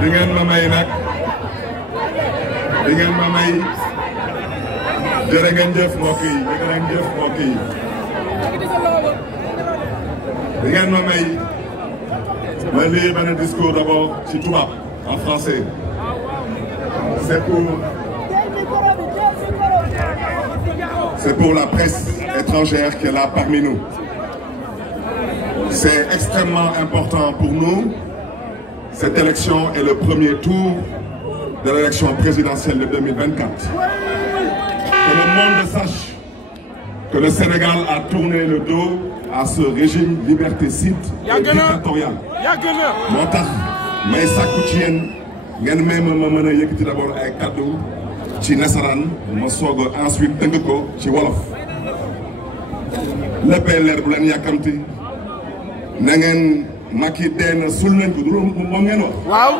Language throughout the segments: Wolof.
di ngeen ma may nag di ngeen ma may jërë ngeen jëf mbokk yi jërë ngeen jëf mbokk yi di ngeen ma may ma lire benn discours d'abord ci tubaab en français c'est pour la presse étrangère qui est là parmi nous. C'est extrêmement important pour nous. Cette élection est le premier tour de l'élection présidentielle de 2024. Que le monde sache que le Sénégal a tourné le dos à ce régime liberticide et dictatorial. moo tax may sàkku ci yéen ngeen may ma mën a yëkkati d'abord ay kaddu ci nasaraan ma soog a ensuite tënk ko ci wolof. léppay leer bu leen yàkkamti na ngeen Macky dee na sul nañ ko du moom ngeen wax. waaw.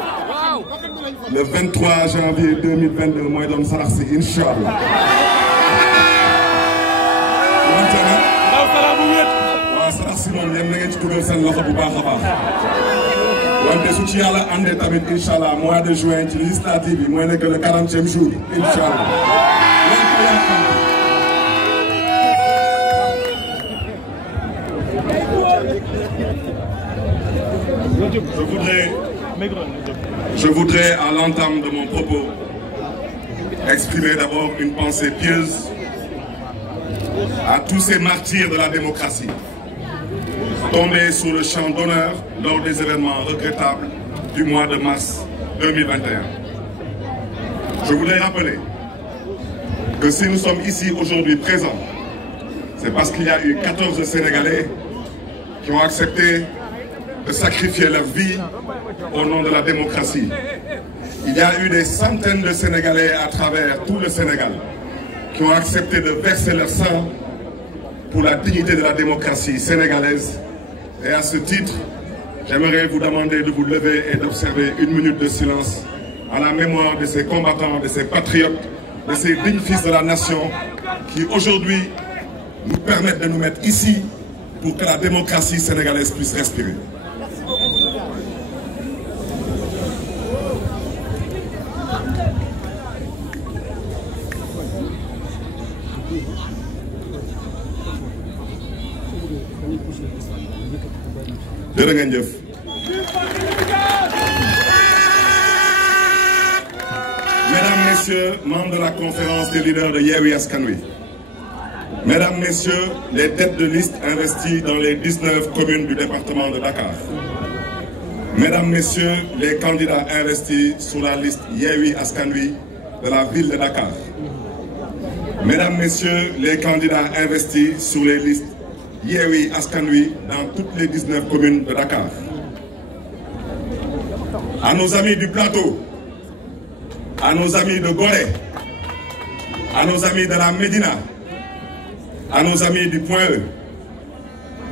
le 23 janvier 2022 mooy doon sarax si incha allah. wante nag. waaw sarax si moom yéen na ngeen ci dugal seen loxo bu baax a baax. wante su ci yàlla àndee tamit incha allah mois de juin ci législative yi mooy nekk le 40e jour incha allah. Je voudrais, à l'entame de mon propos, exprimer d'abord une pensée pieuse à tous ces martyrs de la démocratie, tombés sous le champ d'honneur lors des événements regrettables du mois de mars 2021. Je voudrais rappeler que si nous sommes ici aujourd'hui présents, c'est parce qu'il y a eu 14 Sénégalais qui ont accepté de sacrifier leur vie au nom de la démocratie. Il y a eu des centaines de Sénégalais à travers tout le Sénégal qui ont accepté de verser leur sang pour la dignité de la démocratie sénégalaise. Et à ce titre, j'aimerais vous demander de vous lever et d'observer une minute de silence à la mémoire de ces combattants, de ces patriotes, de ces dignes fils de la nation qui aujourd'hui nous permettent de nous mettre ici pour que la démocratie sénégalaise puisse respirer. jërë ngeen jëf. Mesdames, Messieurs, membres de la conférence des leaders de Yewwi Askan Wi. Mesdames, Messieurs, les têtes de liste investies dans les 19 communes du département de Dakar. Mesdames, Messieurs, les candidats investis sur la liste Yewwi Askan Wi de la ville de Dakar. Mesdames, Messieurs, les candidats investis sur les listes Yewwi Askan Wi dans toutes les 19 communes de Dakar. À nos amis du plateau, à nos amis de Gorée, à nos amis de la Médina, à nos amis du Point E,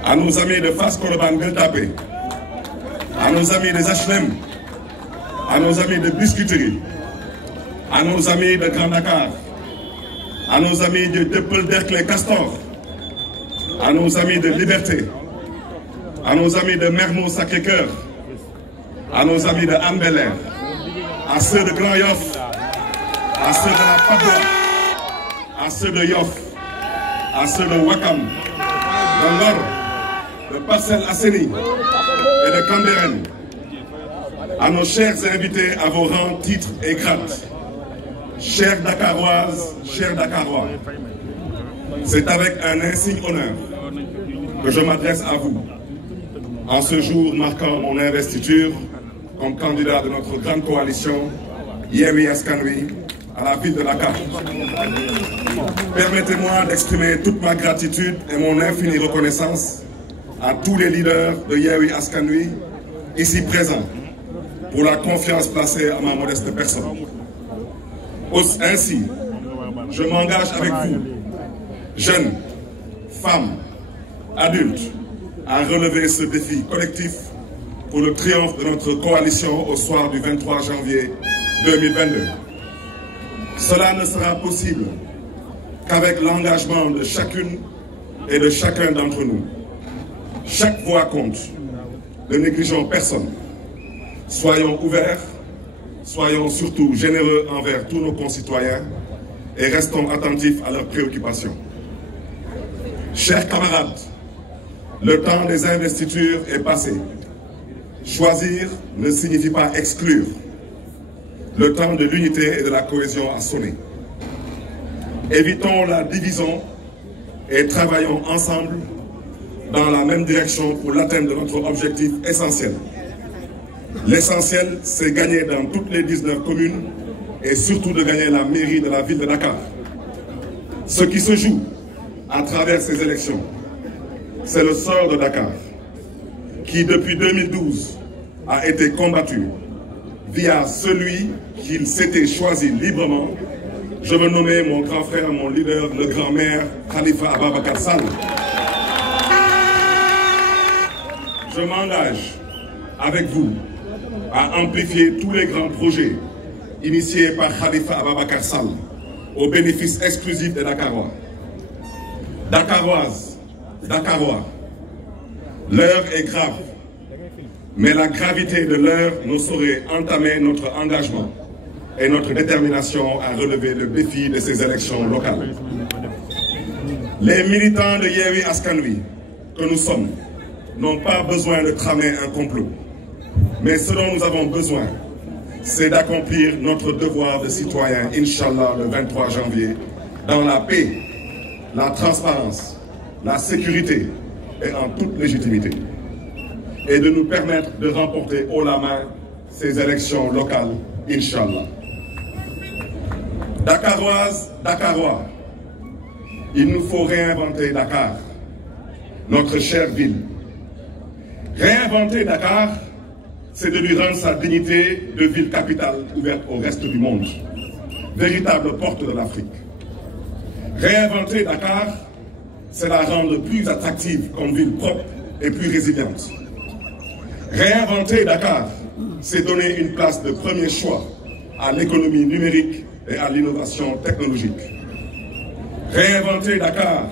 à nos amis de Fass Colobane Gueule Tapée, à nos amis des HLM, à nos amis de Biscuiterie, à nos amis de Grand Dakar, à nos amis de Dieuppeul-Derklé Castor, à nos amis de Liberté, à nos amis de Mermoz Sacré-Cœur, à nos amis de Hann Bel-Air, à ceux de Grand Yoff, à ceux de la Patte d'Oie, à ceux de Yoff, à ceux de Ouakam, de Ngor, de Parcelles Assainies et de Cambérène, à nos chers invités à vos rangs, titres et grades, chères Dakaroises, chers Dakarois, c'est avec un insigne honneur que je m'adresse à vous en ce jour marquant mon investiture comme candidat de notre grande coalition Yewwi Askan Wi à la ville de Dakar. Permettez-moi d'exprimer toute ma gratitude et mon infinie reconnaissance à tous les leaders de Yewwi Askan Wi ici présents pour la confiance placée à ma modeste personne. Ainsi, je m'engage avec vous, jeunes, femmes, adultes, à relever ce défi collectif pour le triomphe de notre coalition au soir du 23 janvier 2022. Cela ne sera possible qu'avec l'engagement de chacune et de chacun d'entre nous. Chaque voix compte. Ne négligeons personne. Soyons ouverts, soyons surtout généreux envers tous nos concitoyens et restons attentifs à leurs préoccupations. Chers camarades, le temps des investitures est passé. Choisir ne signifie pas exclure. Le temps de l'unité et de la cohésion a sonné. Évitons la division et travaillons ensemble dans la même direction pour l'atteinte de notre objectif essentiel. L'essentiel, c'est gagner dans toutes les 19 communes et surtout de gagner la mairie de la ville de Dakar. Ce qui se joue à travers ces élections, c'est le sort de Dakar, qui depuis 2012 a été combattu via celui qu'il s'était choisi librement. Je veux nommer mon grand frère, mon leader, le grand maire Khalifa Ababacar Sall. Je m'engage avec vous à amplifier tous les grands projets initiés par Khalifa Ababacar Sall au bénéfice exclusif des Dakarois. Dakaroises, Dakarois, l'heure est grave, mais la gravité de l'heure ne saurait entamer notre engagement et notre détermination à relever le défi de ces élections locales. Les militants de Yewwi Askan Wi que nous sommes n'ont pas besoin de tramer un complot. Mais ce dont nous avons besoin, c'est d'accomplir notre devoir de citoyen, Inch'Allah, le 23 janvier, dans la paix, la transparence, la sécurité et en toute légitimité. Et de nous permettre de remporter haut la main ces élections locales, Inch'Allah. Dakaroises, Dakarois, il nous faut réinventer Dakar, notre chère ville. Réinventer Dakar, c'est de lui rendre sa dignité de ville capitale ouverte au reste du monde, véritable porte de l'Afrique. Réinventer Dakar, c'est la rendre plus attractive comme ville propre et plus résiliente. Réinventer Dakar, c'est donner une place de premier choix à l'économie numérique et à l'innovation technologique. Réinventer Dakar,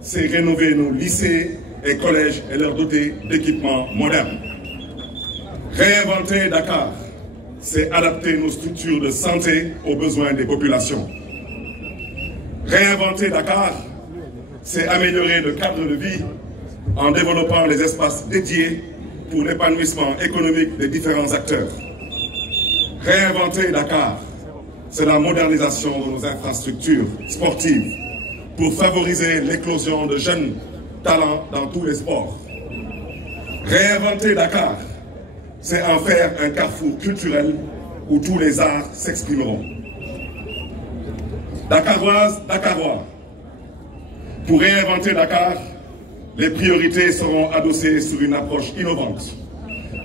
c'est rénover nos lycées et collèges et leur doter d'équipements modernes. Réinventer Dakar, c'est adapter nos structures de santé aux besoins des populations. Réinventer Dakar, c'est améliorer le cadre de vie en développant les espaces dédiés pour l'épanouissement économique des différents acteurs. Réinventer Dakar, c'est la modernisation de nos infrastructures sportives pour favoriser l'éclosion de jeunes talents dans tous les sports. Réinventer Dakar, c'est en faire un carrefour culturel où tous les arts s'exprimeront. Dakaroises, Dakarois, pour réinventer Dakar, les priorités seront adossées sur une approche innovante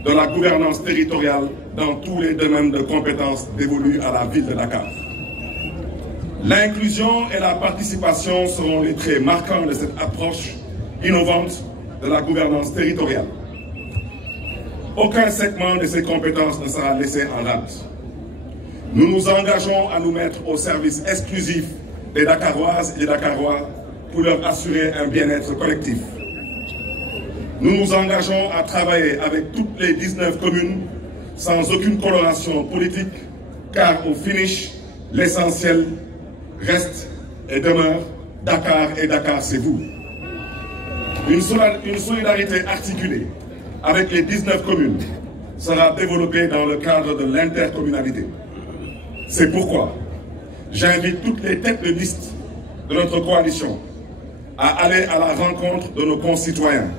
de la gouvernance territoriale dans tous les domaines de compétences dévolus à la ville de Dakar. L'inclusion et la participation seront les traits marquants de cette approche innovante de la gouvernance territoriale. Aucun segment de ces compétences ne sera laissé en rade. Nous nous engageons à nous mettre au service exclusif des Dakaroises et des Dakarois pour leur assurer un bien-être collectif. Nous nous engageons à travailler avec toutes les 19 communes sans aucune coloration politique, car au finish, l'essentiel reste et demeure Dakar, et Dakar c'est vous. Une solidarité articulée avec les 19 communes sera développée dans le cadre de l'intercommunalité. C'est pourquoi j'invite toutes les têtes de liste de notre coalition à aller à la rencontre de nos concitoyens,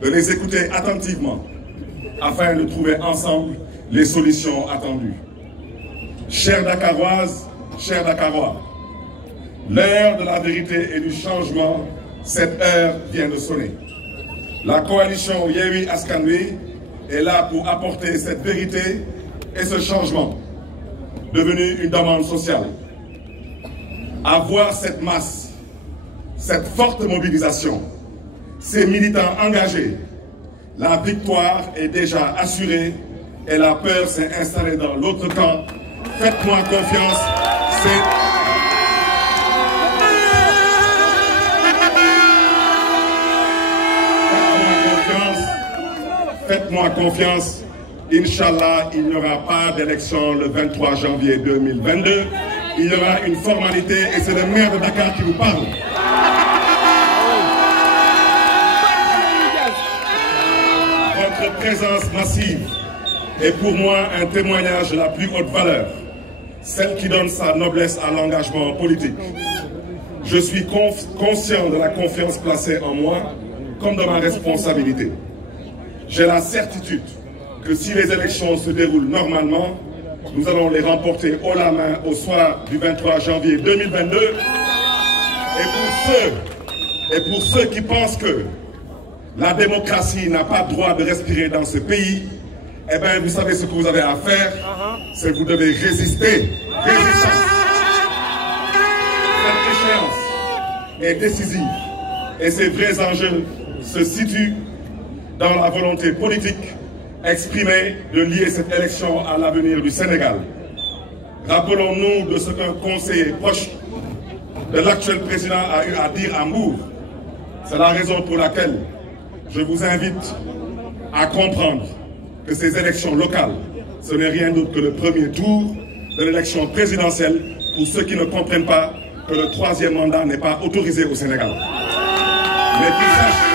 de les écouter attentivement afin de trouver ensemble les solutions attendues. Chères Dakaroises, chers Dakarois, l'heure de la vérité et du changement, cette heure vient de sonner. La coalition Yewwi Askan Wi est là pour apporter cette vérité et ce changement, devenu une demande sociale. À voir cette masse, cette forte mobilisation, ces militants engagés, la victoire est déjà assurée et la peur s'est installée dans l'autre camp. Faites-moi confiance, Faites-moi confiance. Inch'Allah, il n'y aura pas d'élection le 23 janvier 2022. Il y aura une formalité et c'est le maire de Dakar qui vous parle. Votre présence massive est pour moi un témoignage de la plus haute valeur, celle qui donne sa noblesse à l'engagement politique. Je suis conscient de la confiance placée en moi comme de ma responsabilité. J'ai la certitude que si les élections se déroulent normalement, nous allons les remporter haut la main au soir du 23 janvier 2022. Et pour ceux qui pensent que la démocratie n'a pas le droit de respirer dans ce pays, eh bien, vous savez ce que vous avez à faire, c'est que vous devez résister. Résistance. Cette échéance est décisive et ces vrais enjeux se situent dans la volonté politique exprimée de lier cette élection à l'avenir du Sénégal. Rappelons-nous de ce qu'un conseiller proche de l'actuel président a eu à dire à Mbour. C'est la raison pour laquelle je vous invite à comprendre que ces élections locales, ce n'est rien d'autre que le premier tour de l'élection présidentielle pour ceux qui ne comprennent pas que le troisième mandat n'est pas autorisé au Sénégal. Mais qu'ils sachent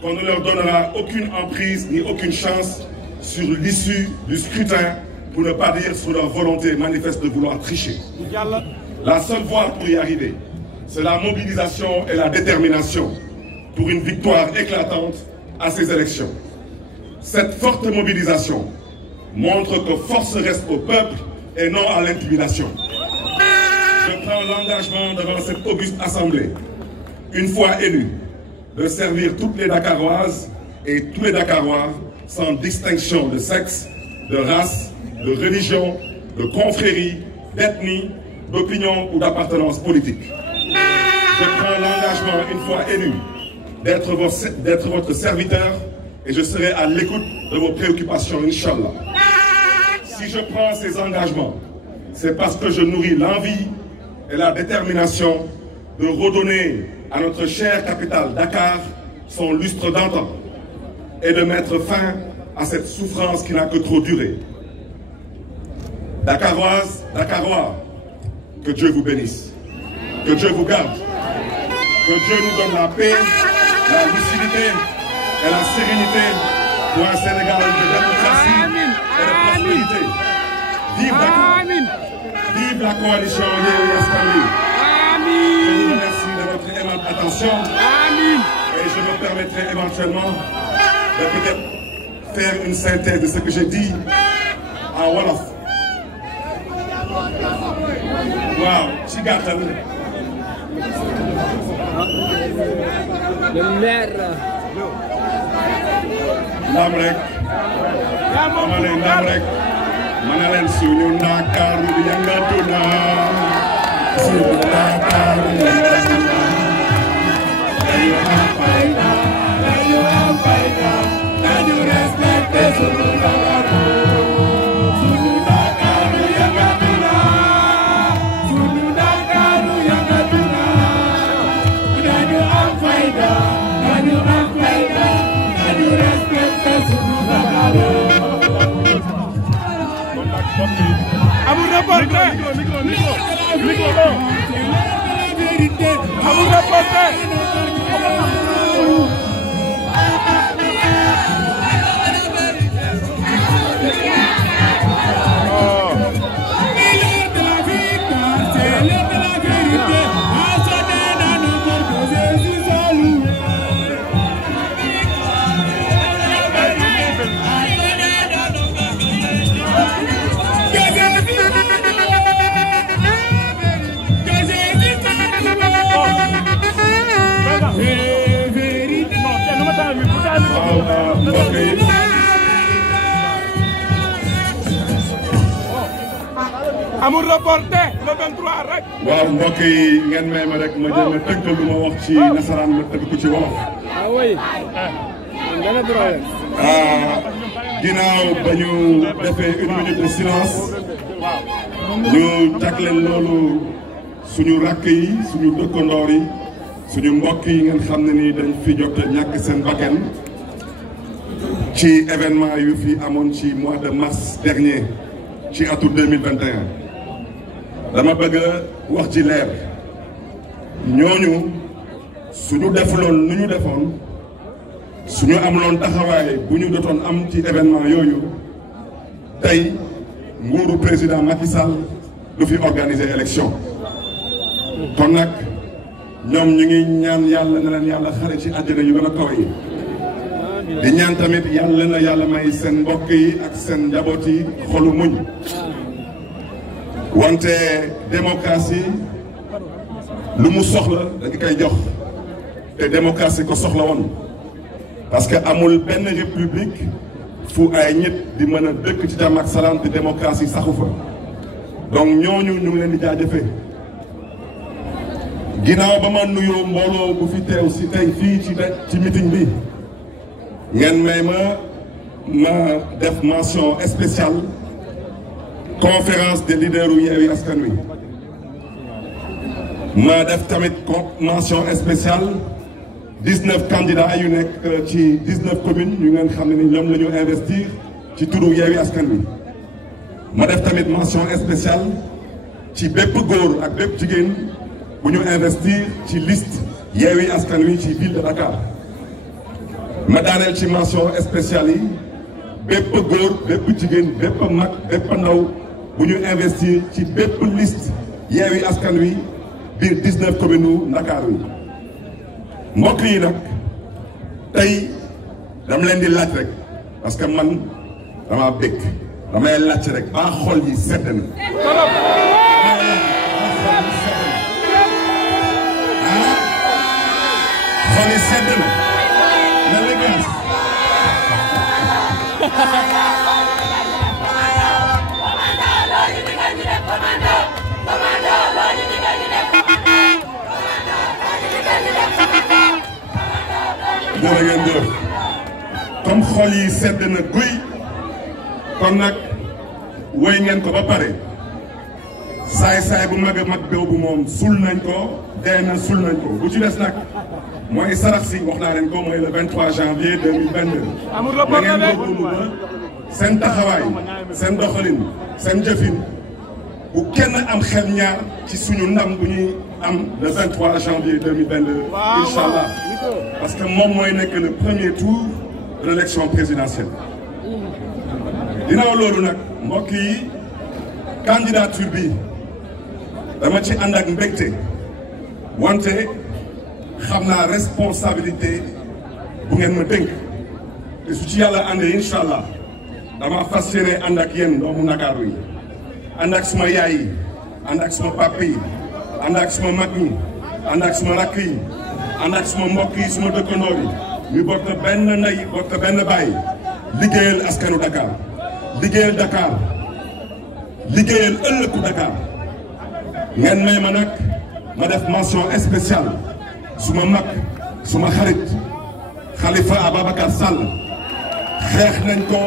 qu'on ne leur donnera aucune emprise ni aucune chance sur l'issue du scrutin, pour ne pas dire sur leur volonté manifeste de vouloir tricher. La seule voie pour y arriver, c'est la mobilisation et la détermination pour une victoire éclatante à ces élections. Cette forte mobilisation montre que force reste au peuple et non à l'intimidation. Je prends l'engagement devant cette auguste assemblée, une fois élu, de servir toutes les Dakaroises et tous les Dakarois sans distinction de sexe, de race, de religion, de confrérie, d'ethnie, d'opinion ou d'appartenance politique. Je prends l'engagement, une fois élu, d'être votre serviteur et je serai à l'écoute de vos préoccupations, Inch'Allah. Si je prends ces engagements, c'est parce que je nourris l'envie et la détermination de redonner à notre chère capitale Dakar son lustre d'antan et de mettre fin à cette souffrance qui n'a que trop duré. Dakaroises, Dakarois, que Dieu vous bénisse, que Dieu vous garde, que Dieu nous donne la paix, la lucidité et la sérénité pour un Sénégal de démocratie et de prospérité. Vive Dakar, vive la coalition Yewwi Askan Wi. Je vous remercie de votre aimable attention et je me permettrai éventuellement de peut-être faire une synthèse de ce que j'ai dit en wolof. Waaw ci gàttal ndam rek ma ne leen suñu Ndakaaru yëngatu na suñu Ndakaaru yëngatu na dañu am fayda dañu respecté suñu Ndakaaru suñu Ndakaaru yëngatu na suñu Ndakaaru yëngatu na dañu am fayda dañu respecté suñu Ndakaaru. Amul reporter micro amul reporter amul reporter le 23 rek. waaw mbokk yi ngeen may ma rek ma jël ma tëgg lu ma wax ci nasaraan ma tëgg ko ci wolof. ah oui. dana ginnaaw ba ñu defee une minute de silence ñu jagleel loolu suñu rakk yi suñu dëkkandoor yi suñu mbokk yi ngeen xam ne ni dañ fi jot ñàkk seen bakkan ci événement yu fi amoon ci mois de mars dernier ci atum 2021 dama bëgg a wax ci leer ñooñu suñu defuloon nu ñu defoon suñu amuloon taxawaay bu ñu dotoon am ci événement yooyu tey nguuru président Macky Sall du fi organiser élection kon nag ñoom ñu ngi ñaan yàlla na leen yàlla xare ci àjjana yu gën a kaw yi di ñaan tamit yàlla na yàlla may seen mbokk yi ak seen njaboot yi xolu muñ wante démocratie lu mu soxla dañu koy jox te démocratie ko soxla woon parce que amul benn république fu ay nit di mën a dëkk ci jàmm ak salaam te démocratie saxu fa donc ñooñu ñu ngi leen di jaajëfee ginnaaw ba ma nuyoo mbooloo bu fi teew si tey fii ci meeting bi ngeen may ma def mention spéciale conférence des leaders u Yewwi Askan Wi ma def tamit mention spéciale 19 candidats yu nekk ci 19 communes yu ngeen xam ne ni ñoom la ñu investir ci turu Yewwi Askan Wi ma def tamit mention spéciale ci bépp góor ak bépp jigéen bu ñu investir ci liste Yewwi Askan Wi ci ville de Dakar ma daaneel ci mention spéciale yi bépp góor bépp jigéen bépp mag bépp ndaw bu ñu investir ci bépp liste Yewwi Askan Wi biir 19 communes u Dakar wi mbokk yi nag tey dama leen di laaj rek parce que man dama bëgg damay laaj rek ba xol yi sedd na xol yi sedd na na légas jërë ngeen jëf comme xol yi sedd na guy kon nag woy ngeen ko ba pare saay-saay bu mag a mag béw bu moom sul nañ ko dee na sul nañ ko bu ci des nag mooy sarax si wax naa leen ko mooy le 23 janvier 2022 da ngeen góorgóorlu ba seen taxawaay seen doxalin seen jëfin bu kenn am xel ñaar ci suñu ndam bu ñuy am le 23 janvier 2022 incha allah parce que moom mooy nekk le premier tour de l'élection présidentielle ginnaaw loolu nag mbokk yi candidature bi dama ci ànd ak mbégte wante xam naa responsabilité bu ngeen ma dénk te su ci yàlla àndee incha allah dama fas yéene ànd ak yéen doomu Ndakaaru yi ànd ak suma yaay yi ànd ak suma papa yi ànd ak suma mag ñi ànd ak suma rakk yi ànd ak suma mbokk yi suma dëkkandoor yi ñu bokk benn ndey bokk benn baay liggéeyal askanu Dakar liggéeyal Dakar liggéeyal ëllëgu Dakar ngeen may ma nag ma def mention spéciale suma mag suma xarit Khalifa Ababacar Sall xeex nañ ko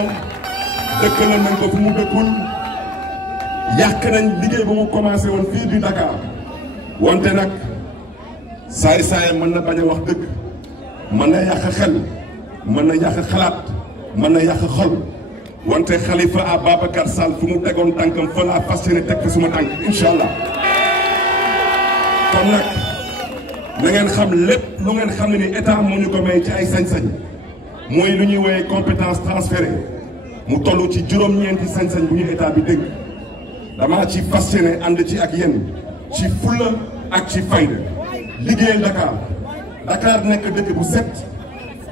dëkkaloon nañ ko fu mu dëkkul yàq nañ liggéey ba mu commencé woon fii du Dakar wante nag saay-saay mën na bañ a wax dëgg mën na yàq xel mën na yàq xalaat mën na yàq xol wante Khalifa Ababacar Sall fu mu tegoon tànkam fa laa fas yéene teg fi suma tànk incha allah kon nag na ngeen xam lépp lu ngeen xam ne ni état moo ñu ko may ci ay sañ-sañ mooy lu ñuy woowee compétence transférée mu toll ci juróom-ñeenti sañ-sañ bu ñu état bi dégg dama ci fas yéene ànd ci ak yéen ci fulla ak ci fayda liggéeyal Dakar Dakar nekk dëkk bu set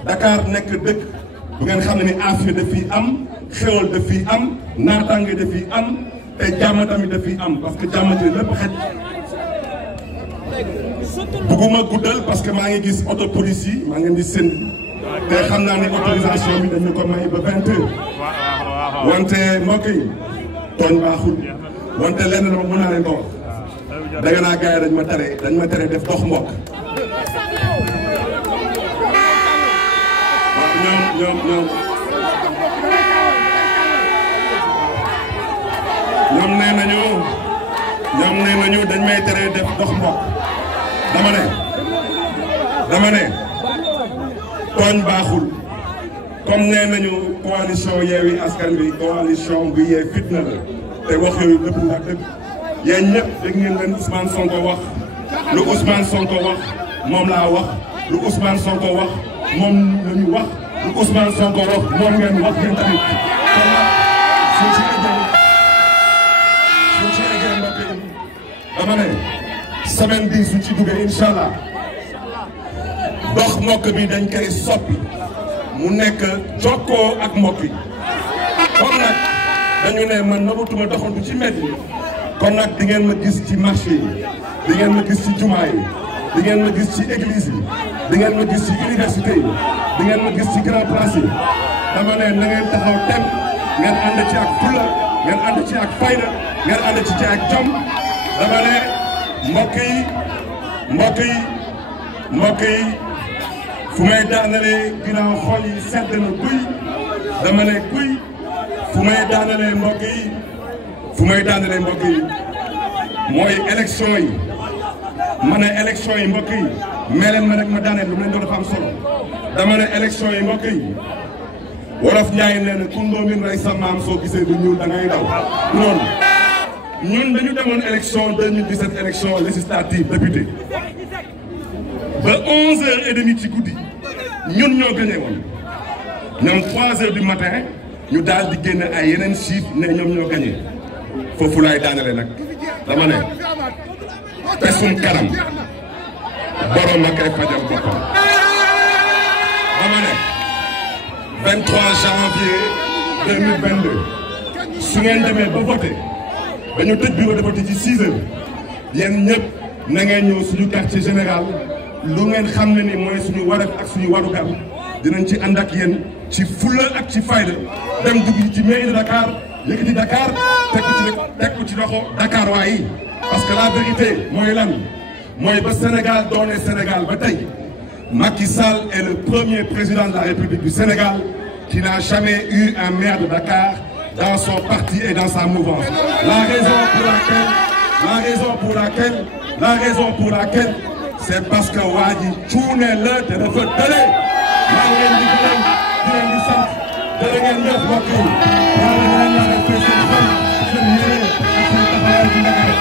Dakar nekk dëkk bu ngeen xam ne ni affaire daf fi am xéwal daf fi am naataange daf fi am te jàmm tamit daf fi am parce que jàmm ci lépp xaj bugguma guddal parce que maa ngi gis auto police yi maa ngi di seen te xam naa ne autorisation bi dañu ko may ba 20 heures wante mbokk yi tooñ baaxul wante lenn dama mën naa leen ko wax danga naa gars yi dañ ma tere def dox mbokk waaw ñoom nee nañu dox mbokk dama ne tooñ baaxul comme nee nañu coalition Yewwi Askan Wi coalition bu yee fitna la te wax yooyu dëpp la dëgg yéen ñëpp dégg ngeen leen Ousmane Sonko wax lu Ousmane Sonko wax moom laa wax lu Ousmane Sonko wax moom la ñu wax lu Ousmane Sonko wax moom ngeen wax ngeen tamit kon nag suñ ci eggee mbokk yi dama ne semaine bi suñ ci duggee incha allah dox mbokk bi dañ koy soppi mu nekk jokkoo ak mbokk yi kon nag dañu ne man nabatuma doxantu ci mbedd yi kon nag di ngeen ma gis ci marché yi di ngeen ma gis ci jumaa yi di ngeen ma gis ci église yi di ngeen ma gis ci université yi di ngeen ma gis ci grand place yi dama ne na ngeen taxaw tem ngeen ànd ci ak fulla ngeen ànd ci ak fayda ngeen ànd ci ak jom dama ne mbokk yi fu may daanalee ginnaaw xol yi sedd na guy dama ne guy fu may daanalee mbokk yi mooy élection yi ma ne élection yi mbokk yi meleen ma rek ma daaneel lu mu leen doon dafa am solo dama ne élection yi mbokk yi wolof Njaay nee na ku ndóomin rey sa maam soo gisee du ñuul da ngay daw noonu ñun dañu demoon élection 2017 élection législative député ba 11h30 ci guddi ñun ñoo gagné woon ñoom 3h du matin ñu daal di génne ay yeneen chiffres ne ñoom ñoo gagné foofu laay daanale nag dama ne pesum kanam borom a koy fajal boppam dama ne 23 janvier 2022 su ngeen demee ba voté dañu tëj bureau de vote ci 6h yéen ñëpp na ngeen ñëw suñu quartier général lu ngeen xam ne ni mooy suñu wareef ak suñu warugar dinañ ci ànd ak yéen ci fulla ak ci fayda dem dugg ci mairie de Dakar yëkkati Dakar teg ko ci loxo Dakar waayi parce que la vérité mooy lan mooy ba Sénégal doone Sénégal ba tey Macky Sall est le premier président de la République du Sénégal qui n'a jamais eu un maire de Dakar dans son parti et dans sa mouvance. La raison pour laquelle c'est parce que waa ji cuune la te dafa tële maa ngi leen di gërëm di leen di sant jërë ngeen jëf mbokk yi yàlla na leen yàlla fay seen fan seen yéene ak seen taxawaay ci Dakar